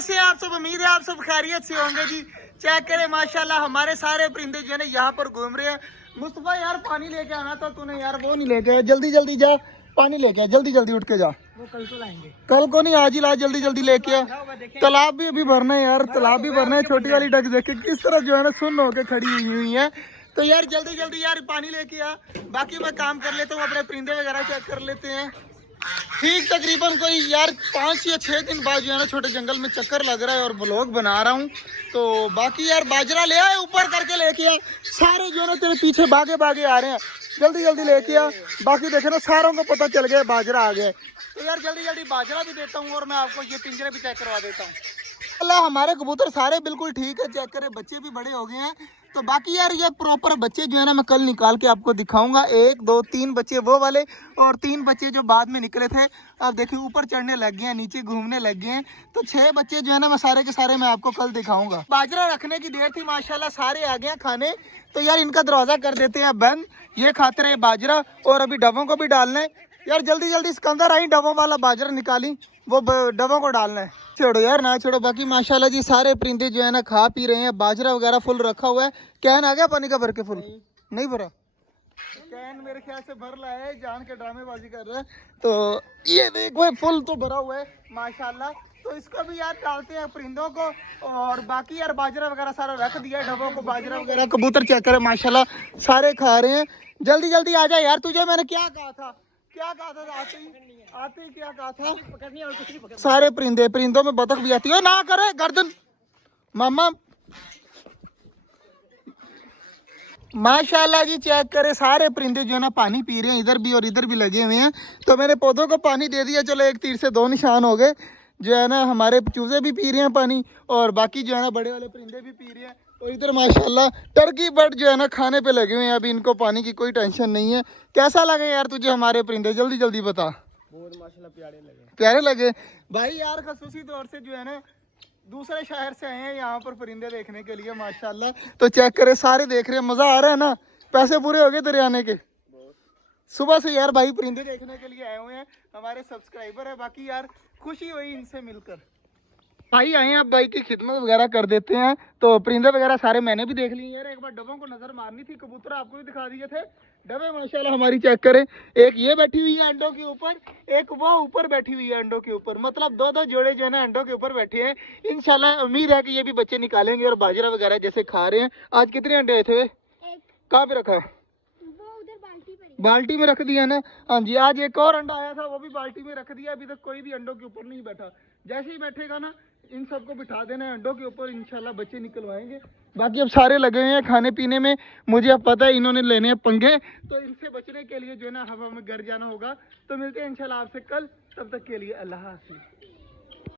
कैसे हैं आप सब? उम्मीद है आप सब खैरियत से होंगे जी। चेक करें माशाल्लाह हमारे सारे परिंदे जो है ना यहाँ पर घूम रहे हैं। मुस्तफा यार पानी लेके आना था तूने, यार वो नहीं लेके आया। जल्दी जल्दी जा पानी लेके आ, जल्दी जल्दी उठ के जा। वो कल तो लाएंगे, कल को नहीं आज ही ला, जल्दी जल्दी लेके आ। तालाब भी अभी भरना है यार, तालाब भी भरना है। छोटी वाली डक देखे किस तरह जो है ना सुन्न होके खड़ी हुई है। तो यार जल्दी जल्दी यार पानी लेके आ। बाकी मैं काम कर लेता हूँ, अपने परिंदे वगैरह चेक कर लेते हैं। ठीक तकरीबन कोई यार 5 या 6 दिन बाद जो है ना छोटे जंगल में चक्कर लग रहा है और ब्लॉग बना रहा हूँ। तो बाकी यार बाजरा ले आए, ऊपर करके लेके आ। सारे जो है ना तेरे पीछे भागे भागे आ रहे हैं, जल्दी जल्दी लेके आ। बाकी देखे ना सारों को पता चल गया बाजरा आ गया। तो यार जल्दी जल्दी बाजरा भी देता हूँ और मैं आपको ये पिंजरे भी चेक करवा देता हूँ। अल्लाह हमारे कबूतर सारे बिल्कुल ठीक है, चेक करें बच्चे भी बड़े हो गए हैं। तो बाकी यार ये प्रॉपर बच्चे जो है ना मैं कल निकाल के आपको दिखाऊंगा। 1 2 3 बच्चे वो वाले और 3 बच्चे जो बाद में निकले थे। अब देखिए ऊपर चढ़ने लग गए हैं, नीचे घूमने लग गए हैं। तो 6 बच्चे जो है ना मैं सारे के सारे मैं आपको कल दिखाऊंगा। बाजरा रखने की देर थी, माशाल्लाह सारे आ गए हैं खाने। तो यार इनका दरवाजा कर देते हैं बंद, ये खाते रहे बाजरा। और अभी डबों को भी डालना है यार, जल्दी जल्दी सिकंदर आई डबों वाला बाजरा निकाली, वो डबों को डालना है। छोड़ो यार ना छोड़ो। बाकी माशाल्लाह जी सारे परिंदे जो है ना खा पी रहे हैं, बाजरा वगैरह फुल रखा हुआ है। कैन आ गया पानी का भर के? फुल नहीं भरा कैन, मेरे ख्याल से भर लाया है, जान के ड्रामेबाजी कर रहा है। तो ये देखो फुल तो भरा हुआ है माशाल्लाह। तो इसको भी यार डालते हैं परिंदों को। और बाकी यार बाजरा वगैरह सारा रख दिया है डबों को, बाजरा वगैरह। कबूतर चेक करें माशाल्लाह सारे खा रहे हैं। जल्दी जल्दी आ जा यार, तुझे मैंने क्या कहा था, क्या कहा था आते ही क्या कहा था। सारे परिंदे, परिंदों में बतख भी आती है ना, करे गर्दन मामा। माशाल्लाह जी चेक करे सारे परिंदे जो है ना पानी पी रहे हैं, इधर भी और इधर भी लगे हुए हैं। तो मैंने पौधों को पानी दे दिया, चलो एक तीर से 2 निशान हो गए। जो है ना हमारे चूजे भी पी रहे हैं पानी और बाकी जो है ना बड़े वाले परिंदे भी पी रहे हैं। और इधर माशाल्लाह टर्की बर्ड जो है ना खाने पे लगे हुए हैं, अभी इनको पानी की कोई टेंशन नहीं है। कैसा लगे यार तुझे हमारे परिंदे, जल्दी जल्दी बता। बहुत माशाल्लाह प्यारे लगे, प्यारे लगे भाई यार। खसूसी तौर से जो है ना दूसरे शहर से आए हैं यहाँ पर परिंदे देखने के लिए माशाल्लाह। तो चेक करे सारे देख रहे हैं, मजा आ रहा है ना? पैसे पूरे हो गए तेरे आने के? सुबह से यार भाई परिंदे देखने के लिए आए हुए हैं, हमारे सब्सक्राइबर है। बाकी यार खुशी हुई इनसे मिलकर। भाई आए हैं, अब भाई की खिदमत वगैरह कर देते हैं। तो परिंदे वगैरह सारे मैंने भी देख लिए यार। एक बार डबों को नजर मारनी थी, कबूतर आपको भी दिखा दिए थे। डबे माशाल्लाह हमारी चेक करें, एक ये बैठी हुई है अंडों के ऊपर, एक वो ऊपर बैठी हुई है अंडों के ऊपर। मतलब 2-2 जोड़े जो है ना अंडों के ऊपर बैठे हैं। इंशाल्लाह उम्मीद है कि ये भी बच्चे निकालेंगे और बाजरा वगैरह जैसे खा रहे हैं। आज कितने अंडे आए थे? कहाँ पे रखा है? बाल्टी में रख दिया ना। हाँ जी, आज एक और अंडा आया था, वो भी बाल्टी में रख दिया। अभी तक कोई भी अंडों के ऊपर नहीं बैठा। जैसे ही बैठेगा ना इन सबको बिठा देना है अंडों के ऊपर, इंशाल्लाह बच्चे निकलवाएंगे। बाकी अब सारे लगे हुए हैं खाने पीने में। मुझे अब पता है इन्होंने लेने हैं पंगे, तो इनसे बचने के लिए जो है ना हवा में घर जाना होगा। तो मिलते हैं इंशाल्लाह आपसे कल, तब तक के लिए अल्लाह हाफिज़।